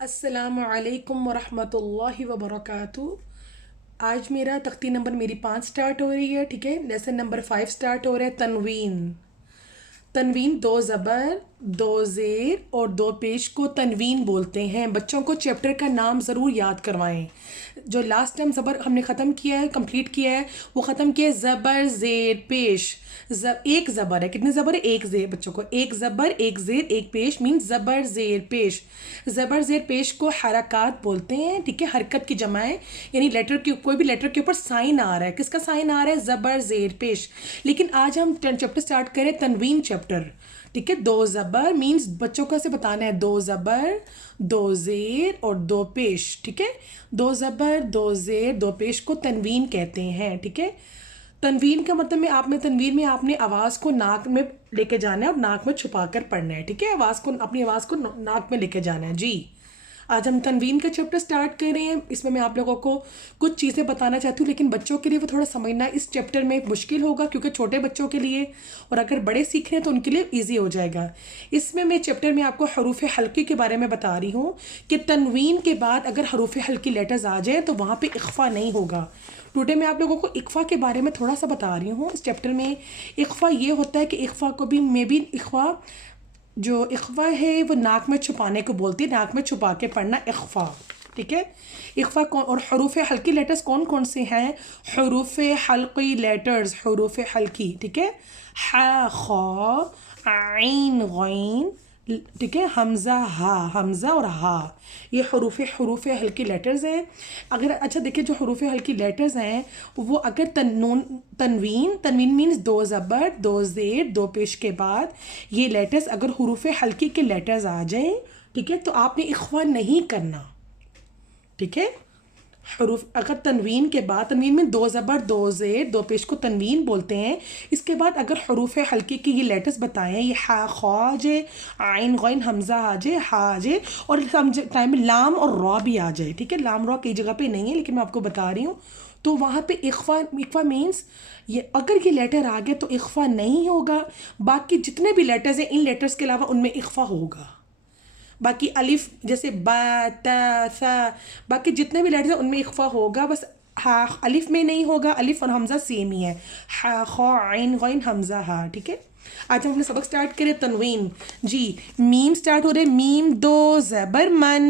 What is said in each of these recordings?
السلام علیکم ورحمۃ اللہ وبرکاتہ۔ آج میرا تختی نمبر میری 5 سٹارٹ ہو رہی ہے، ٹھیک ہے۔ لیسن نمبر 5 سٹارٹ ہو رہا ہے، تنوین۔ تنوین 2 زبر، 2 زیر اور 2 پیش کو تنوین بولتے ہیں۔ بچوں کو چیپٹر کا نام ضرور یاد کروائیں۔ جو لاسٹ ٹائم زبر ہم نے ختم کیا ہے، کمپلیٹ کیا ہے، وہ ختم کیا ہے زبر زیر پیش۔ ایک زبر ہے، کتنے زبر ہے؟ ایک زیر بچوں کو، ایک زبر ایک زیر ایک پیش مینس زبر زیر پیش۔ زبر زیر پیش کو حرکات بولتے ہیں، ٹھیک ہے۔ حرکت کی جمع ہے، یعنی لیٹر کی کوئی بھی لیٹر کے اوپر سائن آ رہا ہے، کس کا سائن آ رہا ہے؟ زبر زیر پیش۔ لیکن آج ہم چیپٹر سٹارٹ کریں تنوین چیپٹر، ٹھیک ہے۔ 2 زبر مینس بچوں کو ایسے بتانا ہے 2 زبر 2 زیر اور 2 پیش، ٹھیک ہے۔ 2 زبر 2 زیر 2 پیش کو تنوین کہتے ہیں، ٹھیک ہے۔ تنوین کا مطلب تنوین میں آپ نے آواز کو ناک میں لے کے جانا ہے اور ناک میں چھپا کر پڑھنا ہے، ٹھیک ہے۔ اپنی آواز کو ناک میں لے کے جانا ہے جی۔ آج ہم تنوین کا چیپٹر سٹارٹ کر رہے ہیں۔ اس میں آپ لوگوں کو کچھ چیزیں بتانا چاہتی ہوں، لیکن بچوں کے لیے وہ تھوڑا سمجھنا اس چیپٹر میں مشکل ہوگا، کیونکہ چھوٹے بچوں کے لیے، اور اگر بڑے سیکھ رہے ہیں تو ان کے لیے ایزی ہو جائے گا۔ اس میں چیپٹر میں آپ کو حروف حلقی کے بارے میں بتا رہی ہوں کہ تنوین کے بعد اگر حروف حلقی لیٹرز آ جائیں تو وہاں پہ اخفا نہیں ہوگا۔ ٹوڈے میں آپ لوگوں کو اخفا کے بارے میں تھوڑا سا بتا رہی ہوں۔ اس چیپٹر میں اخفا یہ ہوتا ہے کہ اخفا کو بھی اخفا جو اخفا ہے وہ ناک میں چھپانے کو بولتی ہے، ناک میں چھپا کے پڑھنا اخفا، ٹھیک ہے۔ اخفا اور حروف حلقی لیٹرز کون کون سے ہیں؟ حروف حلقی لیٹرز، حروف حلقی، ٹھیک ہے۔ ح، خ، عین، غین، ٹھیک ہے۔ حمزہ، ہا، حمزہ اور ہا، یہ حروف حلقی لیٹرز ہیں۔ اچھا دیکھیں، جو حروف حلقی لیٹرز ہیں وہ اگر تنوین مینس 2 زبر 2 زیر 2 پیش کے بعد یہ لیٹرز اگر حروف حلقی کے لیٹرز آ جائیں، ٹھیک ہے، تو آپ نے اخفا نہیں کرنا، ٹھیک ہے۔ اگر تنوین کے بعد، تنوین میں 2 زبر 2 زیر 2 پیش کو تنوین بولتے ہیں۔ اس کے بعد اگر حروف حلقی کی یہ لیٹرز بتائیں، یہ ح، خ آ جائے، عین، غین، حمزہ آ جائے، ہا آ جائے، اور ٹائم میں لام اور را بھی آ جائے، ٹھیک ہے۔ لام را کئی جگہ پہ نہیں ہے لیکن میں آپ کو بتا رہی ہوں، تو وہاں پہ اخفا مینس اگر یہ لیٹر آ گئے تو اخفا نہیں ہوگا۔ باقی جتنے بھی لیٹرز ہیں ان لیٹرز کے علاوہ ان میں اخفا ہوگا۔ باقی الف جیسے با، تا، ثا، باقی جتنے بھی لیٹرز ہیں ان میں اخفا ہوگا، بس ہا الف میں نہیں ہوگا۔ الف اور حمزہ سیم ہی ہے، ح، خ، عین، غین، حمزہ، ہا، ٹھیک ہے۔ آج ہم اپنے سبق سٹارٹ کریں تنوین جی۔ میم سٹارٹ ہو رہے، میم 2 زبر من،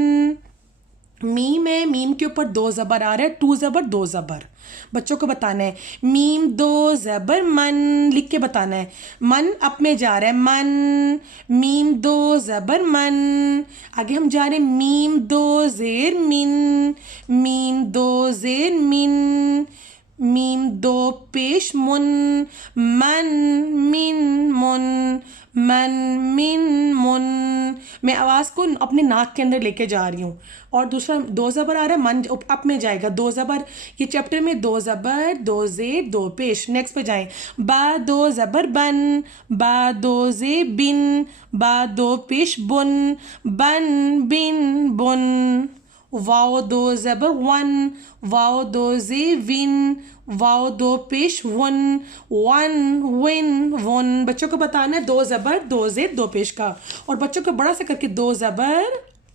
میم ہے، میم کے اوپر 2 زبر آ رہا ہے، 2 زبر 2 زبر۔ بچوں کو بتانا ہے میم 2 زبر من، لکھ کے بتانا ہے۔ من اپ میں جا رہا ہے، من، میم 2 زبر من۔ آگے ہم جا رہے ہیں، میم 2 زیر من، میم 2 زیر من، میم 2 پیش من، من، من، من، من، من، من۔ میں آواز کو اپنے ناک کے اندر لے کے جا رہی ہوں۔ اور دوسرا 2 زبر آ رہا ہے، من اپ میں جائے گا، 2 زبر، یہ چیپٹر میں 2 زبر 2 زیر 2 پیش۔ نیکسٹ پہ جائیں، با 2 زبر بن، با 2 زیر بن، با 2 پیش بن، بن، بن، بن۔ واو 2 زبر ون، واو 2 زیر ون، واو 2 پیش ون، ون، ون، ون۔ بچوں کو بتانا ہے 2 زبر 2 زیر 2 پیش کا، اور بچوں کو بڑا سا کر کے 2 زبر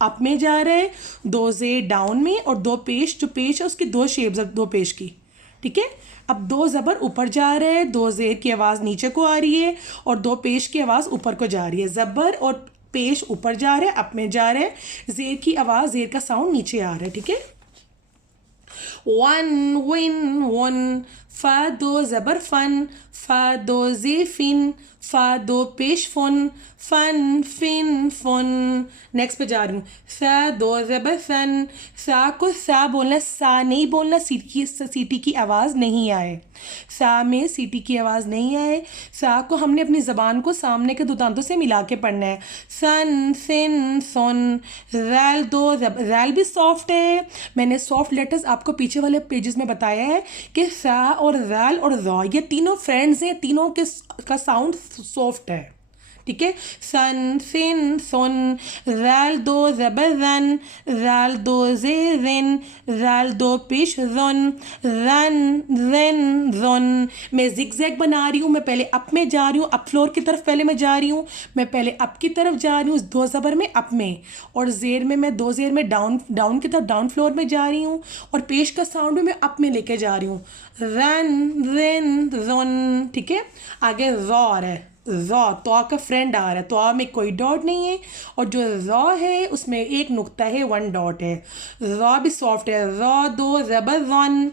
اپ میں جا رہے، 2 زیر ڈاؤن میں، اور 2 پیش، جو پیش ہے اس کی 2 شیپز 2 پیش کی، ٹھیک ہے۔ اب 2 زبر اوپر جا رہے ہیں، 2 زیر کی آواز نیچے کو آ رہی ہے، اور 2 پیش کی آواز اوپر کو جا رہی ہے۔ زبر اور پیش اوپر جا رہے ہیں، اپ میں جا رہے ہیں، زیر کی آواز، زیر کا ساؤنڈ نیچے آ رہا ہے، ٹھیک ہے۔ One, one, one. فا 2 زبر فن، فا 2 زیر فن، فا 2 پیش فن، فن، فن، فن۔ نیکسٹ پہ جا رہی ہوں، سا 2 زبر سن، سا کو سا بولنا، سا نہیں بولنا، سیٹی کی آواز نہیں آئے، سا میں سیٹی کی آواز نہیں آئے۔ سا کو ہم نے اپنی زبان کو سامنے کے 2 دانتوں سے ملا کے پڑھنا ہے، سن، سن، سن۔ ریل 2 زبر، ریل بھی سافٹ ہے، میں نے سافٹ لیٹرز آپ کو پیچھے والے پیجز میں بتایا ہے کہ سا اور ریل اور را یہ تینوں فرینڈز ہیں، تینوں کا ساؤنڈ سافٹ ہے، ٹھیک ہے. سن سن سن. ذال دو زبر زن. ذال دو زیر زن. ذال دو پیش زن. زن زن زن. میں زگ زیگ بنا رہی ہوں. میں پہلے اپ میں جا رہی ہوں, اپ فلور کی طرف پہلے میں جا رہی ہوں. میں پہلے اپ کی طرف جا رہی ہوں دو زبر میں اپ میں, اور زیر میں دو زیر میں ڈاؤن کی طرف ڈاؤن فلور میں جا رہی ہوں, اور پیش کا ساؤنڈ میں اپ میں لے کے جا رہی ہوں. رن رن زن. ٹھیک ہے. آگے زو آ رہا ہے. زو تو کا فرینڈ آ رہا ہے. تو میں کوئی ڈاٹ نہیں ہے, اور جو زو ہے اس میں ایک نقطہ ہے, ون ڈاٹ ہے. زو بھی سافٹ ہے. زو دو زبر زن.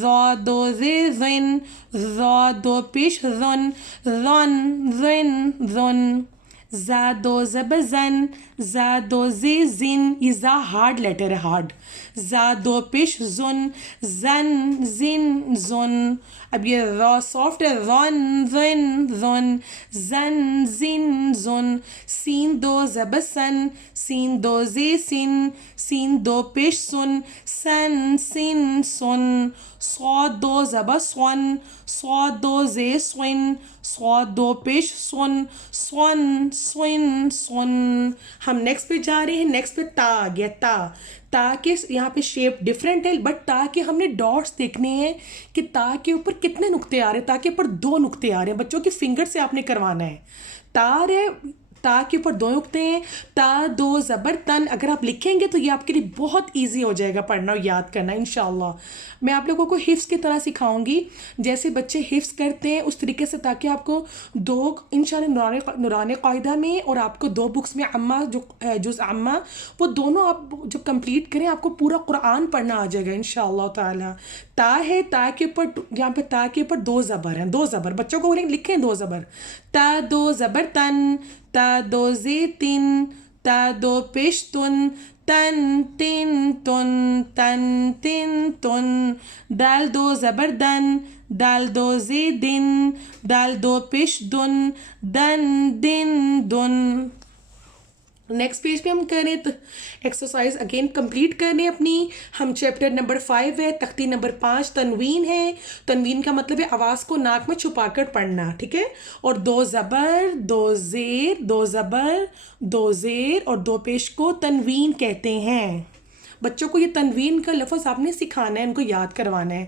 زو دو زیر زن. زو دو پیش زن. زن زن زن. زا دو زبر زن. زا دو زی زن. یہ زا ہارڈ لیٹر ہے, ہارڈ. زا دو پیش زن. زن زن زن. اب یہ را سافٹ ہے. زن زن زن. زن زن زن. سین دو زبر سن. سین دو زی سن. سین دو پیش سن. سن سن سن. صاد دو زبر سون. صاد دو زی سن. صاد دو پیش سن. سن سن سن. ہم نیکسٹ پہ جا رہے ہیں. نیکسٹ پہ تا آ گیا. تا کے یہاں پہ شیپ ڈفرینٹ ہے, بٹ تا کے ہم نے ڈاٹس دیکھنے ہیں کہ تا کے اوپر کتنے نقطے آ رہے ہیں. تا کے اوپر دو نقطے آ رہے ہیں. بچوں کی فنگر سے آپ نے کروانا ہے. تا کے اوپر دو نقطے ہیں. تا دو زبر تن. اگر آپ لکھیں گے تو یہ آپ کے لیے بہت ایزی ہو جائے گا پڑھنا اور یاد کرنا انشاءاللہ. میں آپ لوگوں کو حفظ کی طرح سکھاؤں گی, جیسے بچے حفظ کرتے ہیں اس طریقے سے, تاکہ آپ کو دو انشاءاللہ نورانی قاعدہ میں اور آپ کو دو بکس میں عامہ جو جز عامہ, وہ دونوں آپ جب کمپلیٹ کریں آپ کو پورا قرآن پڑھنا آ جائے گا انشاءاللہ تعالی. تا ہے. تا کے اوپر یہاں پہ تا کے اوپر دو زبر ہیں. دو زبر بچوں کو لکھیں دو زبر. تا دو زبر تن. تا دو زی تن. تا دو پیش تن. تن تن تن. تن تن تن. دال دو زبر دن. دال دو زی دن. دال دو پیش دن. دن دن دن. نیکسٹ پیج پہ ہم کریں تو ایکسرسائز اگین کمپلیٹ کرنے اپنی. ہم چیپٹر نمبر 5 ہے, تختی نمبر 5 تنوین ہے. تنوین کا مطلب ہے آواز کو ناک میں چھپا کر پڑھنا. ٹھیک ہے. اور دو زبر, دو زیر, دو زبر, دو زیر اور دو پیش کو تنوین کہتے ہیں. بچوں کو یہ تنوین کا لفظ آپ نے سکھانا ہے, ان کو یاد کروانا ہے.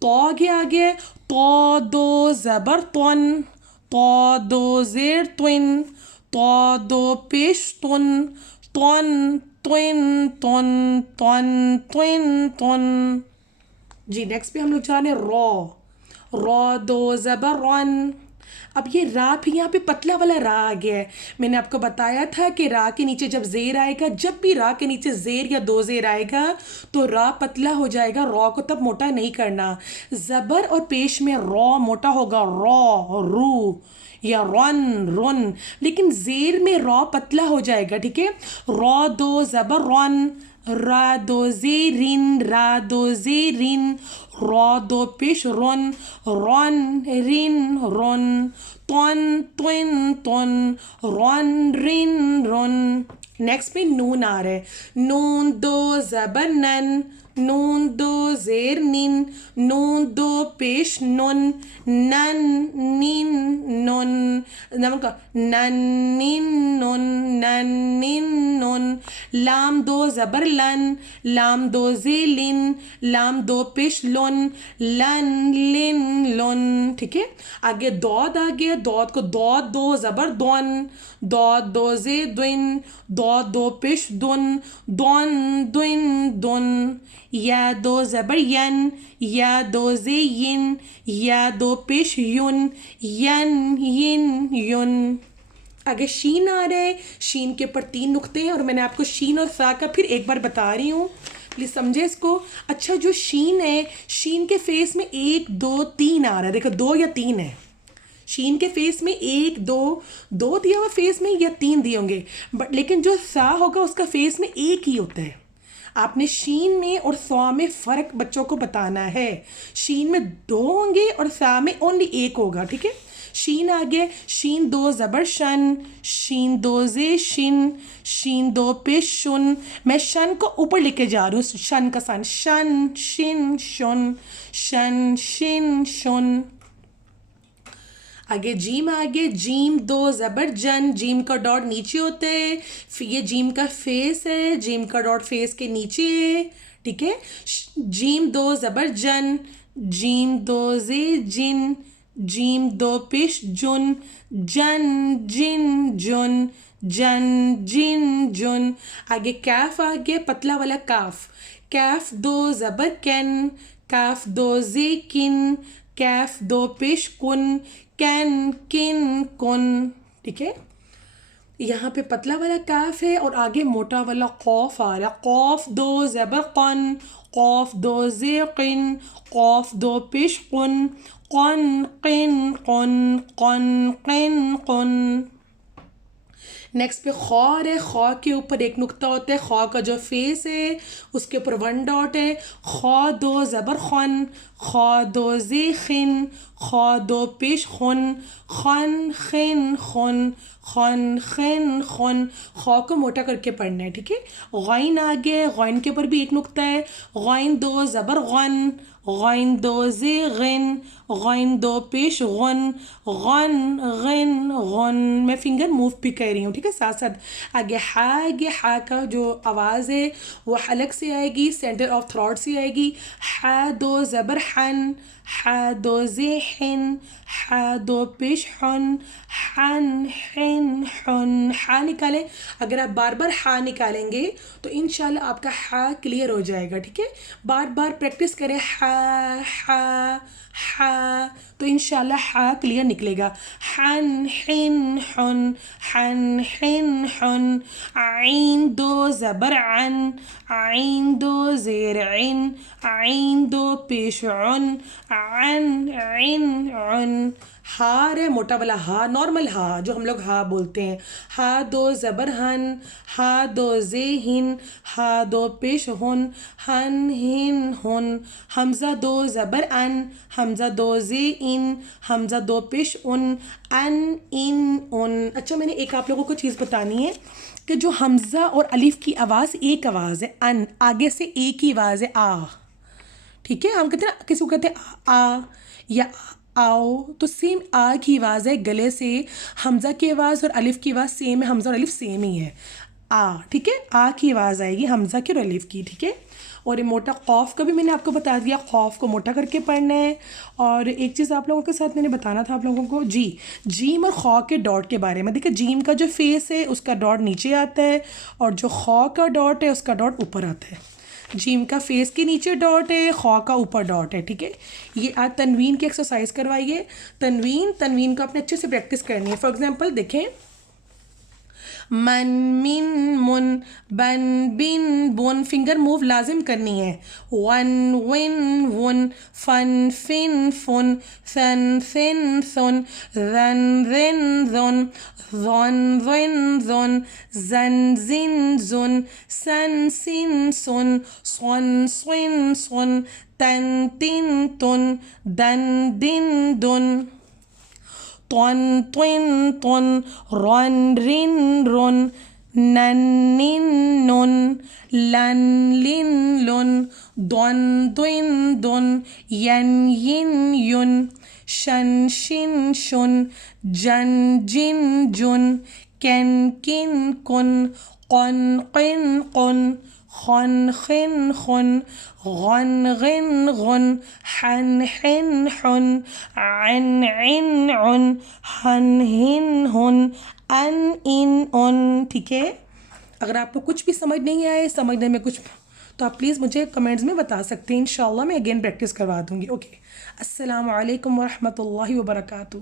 تو آگے تو دو زبر تن. تو دو زیر تن. تو دو پیش تن. تن تن تن تن تن تن. جی نیکسٹ پہ ہم لوگ جا رہے ہیں رو دو زبر رن. اب یہ را بھی یہاں پہ پتلا والا را آ گیا ہے. میں نے آپ کو بتایا تھا کہ را کے نیچے جب زیر آئے گا, جب بھی را کے نیچے زیر یا دو زیر آئے گا تو را پتلا ہو جائے گا. را کو تب موٹا نہیں کرنا. زبر اور پیش میں را موٹا ہوگا, رو یا رن. لیکن زیر میں را پتلا ہو جائے گا. ٹھیک ہے. را دو زبر رن. را دو زیرن. را دو زیرن. را دو پیش رن. رن رن رن. تن تن تن. رن رن رن. نیکسٹ پہ نون آ رہا ہے. نون دو زبر نن. نون دو زیر نن. نون دو پیش نن. نن نن نن. نن نن نن نن نن. لام دو زبر لن. لام دو زی لن. لام دو پیش لن. لن لن لن. ٹھیک ہے. آگے دود آ گیا. دود کو دود دو زبر دون. دود دو زی دن. دود دو پیش دن. دن دن دن. یا دو زبر ین. یا دو زی ین. یا دو پیش یون. ین ین یون. آگے شین آ رہا ہے. شین کے اوپر 3 نقطے ہیں, اور میں نے آپ کو شین اور سا کا پھر ایک بار بتا رہی ہوں, پلیز سمجھے اس کو. اچھا جو شین ہے, شین کے فیس میں 1 2 3 آ رہا ہے. دیکھو 2 یا 3 ہے. شین کے فیس میں 1 2 دیا ہوا فیس میں, یا 3 دیے ہوں گے, بٹ لیکن جو سا ہوگا اس کا فیس میں 1 ہی ہوتا ہے. آپ نے شین میں اور سا میں فرق بچوں کو بتانا ہے. شین میں 2 ہوں گے اور سا میں اونلی 1 ہوگا. ٹھیک ہے. شین آگے. شین دو زبر شن. شین دو زی شن. شین دو پیش شن. میں شن کو اوپر لے کے جا رہی ہوں, شن کا سن. شن شن شن. شن شن شن. آگے جیم آگے جیم دو زبر جن, جیم کا ڈاٹ نیچے ہوتا ہے, یہ جیم کا فیس ہے, جیم کا ڈاٹ فیس کے نیچے ہے, ٹھیک ہے. جیم دو زبر جن, جیم دو زی جن, جیم دو پیش جن, جن جن جن, جن جن جن. آگے کیف آگے پتلا والا کاف, کیف دو زبر کن, کاف دو زی کن, کیف دو پیش کن, کن کن کن, ٹھیک ہے. یہاں پہ پتلا والا کاف ہے اور آگے موٹا والا قوف آ رہا ہے, قوف دو زبر قن, قوف دو زی قن, قوف دو پیش قن, قن قن قن, قن قن قن. نیکسٹ پہ خور ہے, خو کے اوپر ایک نقطہ ہوتا ہے, خو کا جو فیس ہے اس کے اوپر 1 ڈاٹ ہے. خو دو زبر خن, خو دو زی خن, خو دو پیش خن, خن خن خن, خن خن خن. خو کو موٹا کر کے پڑھنا ہے, ٹھیک ہے. غین آگے, غین کے اوپر بھی ایک نقطہ ہے, غین دو زبر غن, غین دو زی غن, غین دو پیش غن, غن غن غن. میں فنگر موو بھی کر رہی ہوں, ٹھیک ہے, ساتھ ساتھ. آگے ہا کا جو آواز ہے وہ حلق سے آئے گی, سینٹر آف تھروٹ سے آئے گی. ہا دو زبر حن, ہا دو زی حن, ہا دو پیش حن, حن حن حن. ہا نکالیں, اگر آپ بار بار ہا نکالیں گے تو انشاءاللہ آپ کا ہا کلیئر ہو جائے گا, ٹھیک ہے. بار بار پریکٹس کریں ہا ہا ہا, تو انشاءاللہ ہا کلیئر نکلے گا. حن حن حن, حن حن حن. عین دو زبر عن, عین دو زیر عن, عین دو پیش عن, عن عن عن. ہا ہے موٹا والا ہا, نارمل ہا جو ہم لوگ ہا بولتے ہیں. ہا دو زبر ہن, ہا دو زی ہن, ہا دو پیش ہن, ہن ہن ہن. حمزہ دو زبر ان, حمزہ دو زی ان, حمزہ دو پیش ان, ان ان. اچھا, میں نے ایک آپ لوگوں کو چیز بتانی ہے کہ جو حمزہ اور الف کی آواز ایک آواز ہے, ان آگے سے ایک ہی آواز ہے, آ, ٹھیک ہے. ہم کہتے ہیں کسی کو کہتے ہیں آ یا آؤ, تو سیم آ کی آواز ہے گلے سے. حمزہ کی آواز اور الف کی آواز سیم ہے, حمزہ اور الف سیم ہی ہے, آ, ٹھیک ہے. آ کی آواز آئے گی حمزہ کی اور الف کی, ٹھیک ہے. اور یہ موٹا قوف کا بھی میں نے آپ کو بتا دیا, قوف کو موٹا کر کے پڑھنا ہے. اور ایک چیز آپ لوگوں کے ساتھ میں نے بتانا تھا آپ لوگوں کو, جی جیم اور خو کے ڈاٹ کے بارے میں. دیکھیں جیم کا جو فیس ہے اس کا ڈاٹ نیچے آتا ہے اور جو خو کا ڈاٹ ہے اس کا ڈاٹ اوپر آتا ہے. جیم کا فیس کے نیچے ڈاٹ ہے, خو کا اوپر ڈاٹ ہے, ٹھیک ہے. یہ آج تنوین کی ایکسرسائز کروائیے. تنوین کو اپنے اچھے سے پریکٹس کرنی ہے. فار ایگزامپل دیکھیں, من من من, بن بن بن, فنگر موو لازم کرنی ہے. ون ون ون, فن فن فن, ثن ثن ثن, ذن ذن ذن, ظن ظن ظن, زن زن زن, سن سن سن, صن صن صن, تن تن تن, دن دن دن. طن طن طن, رن رن رن, نن نن نن, لن لن لن, دن دن دن, ین ین ین, شن شن شن, جن جن جن, کن کن کن, قن قن قن, خن خن خن, غن غن غن, حن حن حن, عن عن عن, ہن ہن ہن, ان ان. ٹھیک ہے. اگر آپ کو کچھ بھی سمجھ نہیں آئے, سمجھنے میں کچھ, تو آپ پلیز مجھے کمنٹس میں بتا سکتے ہیں, انشاءاللہ میں اگین پریکٹس کروا دوں گی. اوکے, السلام علیکم ورحمۃ اللہ وبرکاتہ.